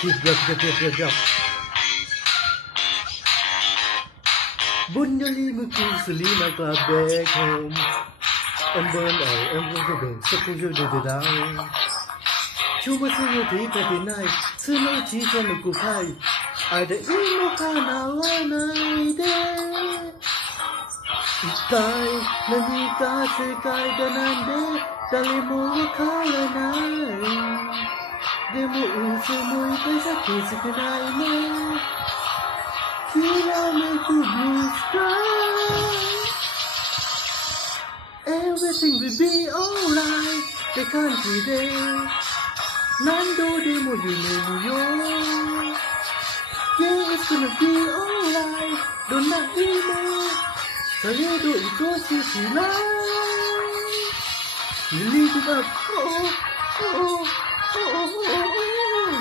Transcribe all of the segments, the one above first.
Keep up. Bunyali mukusali my club back home. And burn out and walk away, suppose you did it out. Chuma you take at the night, so no cheese on the good high. I the emo kana one day. Itai, Nanika, Sekai, Danande, Dalimo, Kalana. Demo Usumu, Pesaki, Sakanai. Kila make you blue sky. Everything will be alright. The country day. Nando demo you know yo. Yeah, it's gonna be alright. Don't let me know. Saredo itoshi tonight. You leave it up. Oh.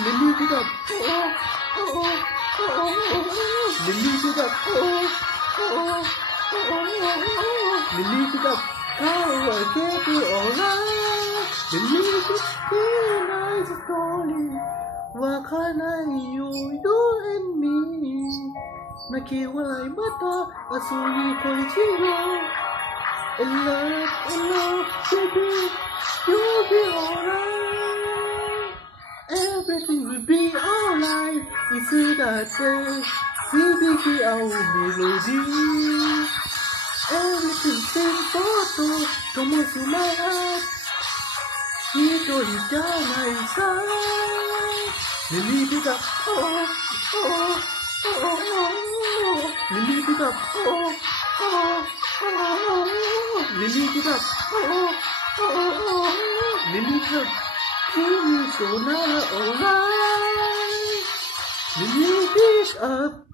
You leave it up. Oh. You leave it up. You leave it up. Oh, I can't be alright. You leave it be nice story. What can you and me? Nakiwalay mata, asuli koichiro. In love, baby, you'll be alright. Everything will be alright. It's that day, CBT our melody. Everything same photo, come on to my heart. He told it down my side. You leave it up, oh. You leave it up, oh. You leave it up, oh. You leave it up. Keep me so now, alright. You leave it up.